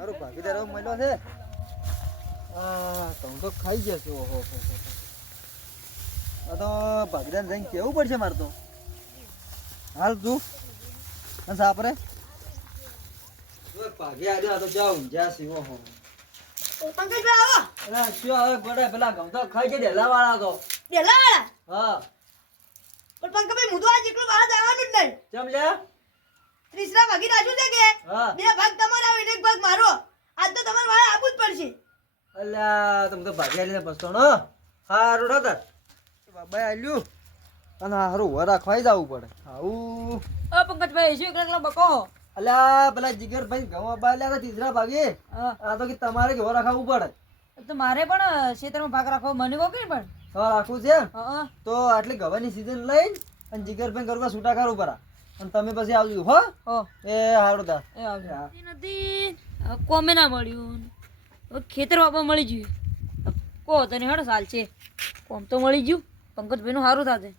મારો ભાગીદાર મળ્યો છે તમે તો ખાઈ જશો ઓહો આ તો ભાગીદાર જઈને કેવું પડશે મારે તો હાલ તું અને સાપરે ભાગી આવ્યો તો જાઉં જ્યાં ઓહો પંકજભાઈ આવો. અરે શું હવે ગોડા પેલા ગમ તો ખાઈ જાય ડેલા વાળા તો ડેલાવાળા હા પણ પંકજભાઈ હું તો આજ એકલો બહાર જવાનું જ નહીં. ચમ લે ત્રીસરા ભાગી નાખ્યું છે કે હા 2 ભાગ તમારા આવે ને 1 ભાગ મારો. આજ તો તમારે વાળા આપવું જ પડશે. અલ્યા તમે તો ભાગી આવીને પસ્તાણો હારું ડોક્ટર બાબા આલ્યું અને હારું વરા ખવાઈ જવું પડે આવું ઓ પંકજભાઈ શું એકલો બકો. અલ્યા પેલા જીગરભાઈ ગવા બાલ્યા હતા ત્રીસરા ભાગે આ તો કે તમારે કેવો રાખવું પડે તો મારે પણ ક્ષેત્રમાં ભાગ રાખવો મને કહો કે પણ હા રાખવું છે હા તો આટલી ગવાની સીઝન લઈને અને જીગરભાઈ કરવા છૂટા ખારું પડે અને તમે પછી આવજો હો હો એ હારું તા એ આવજો. નથી કોમે ના મળ્યું હવે ખેતર વાપા મળી ગયું. કો તને હેડો સાલ છે કોમ તો મળી ગયું. પંકજભાઈ નું સારું થાશે.